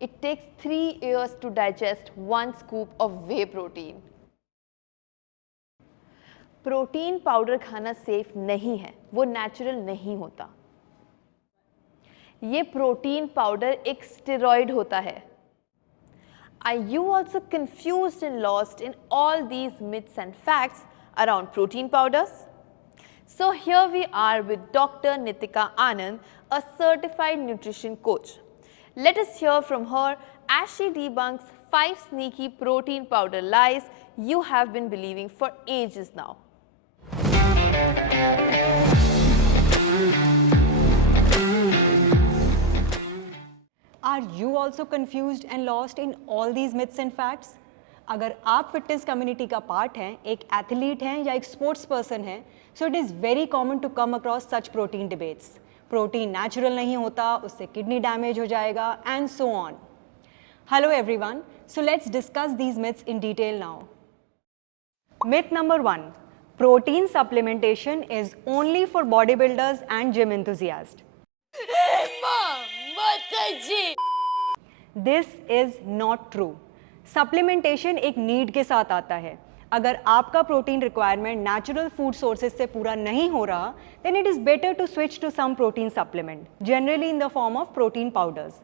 It takes 3 years to digest 1 scoop of whey protein. Protein powder खाना सेफ नहीं है, वो नेचुरल नहीं होता। ये प्रोटीन पाउडर एक स्टेरॉइड होता है। Are you also confused and lost in all these myths and facts around protein powders? So here we are with Dr. Nitika Anand, a certified nutrition coach. Let us hear from her as she debunks 5 sneaky protein powder lies you have been believing for ages now. Are you also confused and lost in all these myths and facts? अगर आप fitness community का पार्ट हैं, एक एथलीट हैं या एक sports person हैं, so it is very common to come across such protein debates. Protein natural नहीं होता, उससे किडनी डैमेज हो जाएगा and so on. Hello everyone, so let's discuss these myths in detail now. Myth number 1. Protein supplementation is only for bodybuilders and gym enthusiasts. This is not true. Supplementation एक नीड के साथ आता है। अगर आपका protein requirement natural food sources से पूरा नहीं हो रहा, then it is better to switch to some protein supplement, generally in the form of protein powders.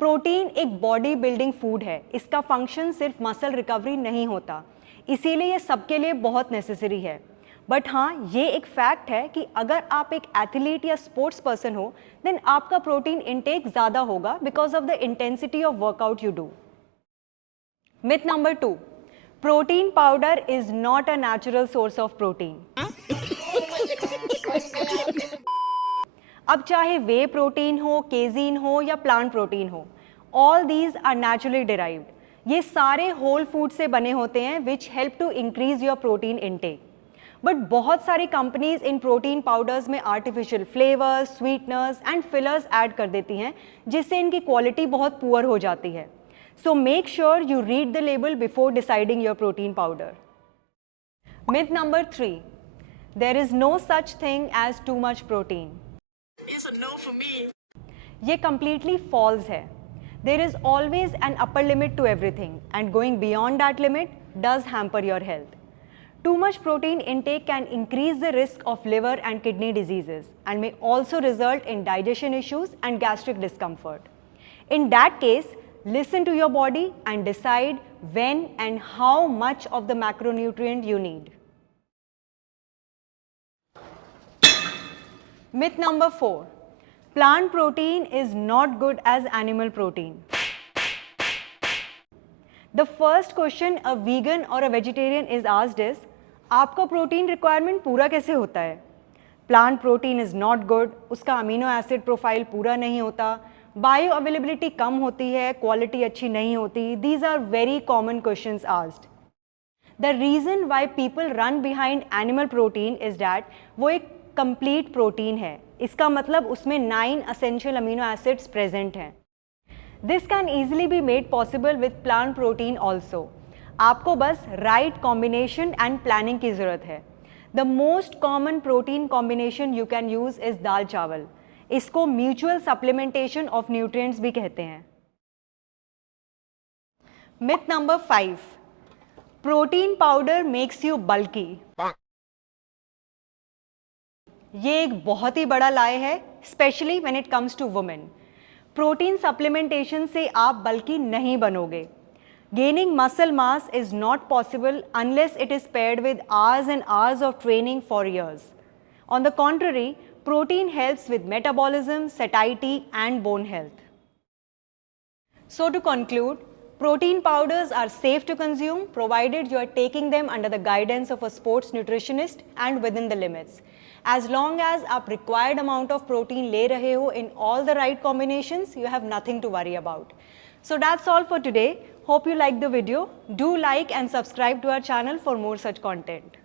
Protein एक बॉडी बिल्डिंग फूड है, इसका फंक्शन सिर्फ मसल रिकवरी नहीं होता, इसीलिए ये सबके लिए बहुत नेसेसरी है। बट हाँ, ये एक फैक्ट है कि अगर आप एक एथलीट या स्पोर्ट्स पर्सन हो, देन आपका प्रोटीन इनटेक ज़्यादा होगा because of the intensity of workout you do. Myth number 2. Protein powder is not a natural source of protein. अब चाहे वे प्रोटीन हो, केजीन हो या प्लांट प्रोटीन हो, all these are naturally derived. ये सारे होल फूड से बने होते हैं which help to increase your protein intake. But बहुत सारी कंपनीज इन प्रोटीन पाउडर्स में artificial flavours, sweeteners and fillers add कर देती हैं, जिससे इनकी क्वालिटी बहुत पुअर हो जाती है। So make sure you read the label before deciding your protein powder. Myth number 3. There is no such thing as too much protein. It's a no for me. ये completely false है। There is always an upper limit to everything, and going beyond that limit does hamper your health. Too much protein intake can increase the risk of liver and kidney diseases and may also result in digestion issues and gastric discomfort. In that case, listen to your body and decide when and how much of the macronutrient you need. Myth number 4. Plant protein is not good as animal protein. The first question a vegan or a vegetarian is asked is, आपका protein requirement पूरा कैसे होता है? Plant protein is not good, उसका amino acid profile पूरा नहीं होता, bio availability कम होती है, क्वालिटी अच्छी नहीं होती। These are very common questions asked. The reason why people run behind animal protein is that वो एक कंप्लीट प्रोटीन है, इसका मतलब उसमें 9 असेंशियल अमीनो एसिड्स प्रेजेंट हैं। This can easily be made possible with plant protein also. आपको बस right combination and planning की ज़रूरत है। The most common protein combination you can use is dal chawal. इसको म्यूचुअल सप्लीमेंटेशन ऑफ न्यूट्रिएंट्स भी कहते हैं। Myth number 5. Protein powder makes you bulky. ये एक बहुत ही बड़ा लाए है, specially when it comes to women. Protein supplementation से आप बल्कि नहीं बनोगे। Gaining muscle mass is not possible unless it is paired with hours and hours of training for years. On the contrary, protein helps with metabolism, satiety, and bone health. So to conclude, protein powders are safe to consume provided you are taking them under the guidance of a sports nutritionist and within the limits. As long as आप required amount of protein ले रहे हो in all the right combinations, you have nothing to worry about. So that's all for today. Hope you liked the video. Do like and subscribe to our channel for more such content.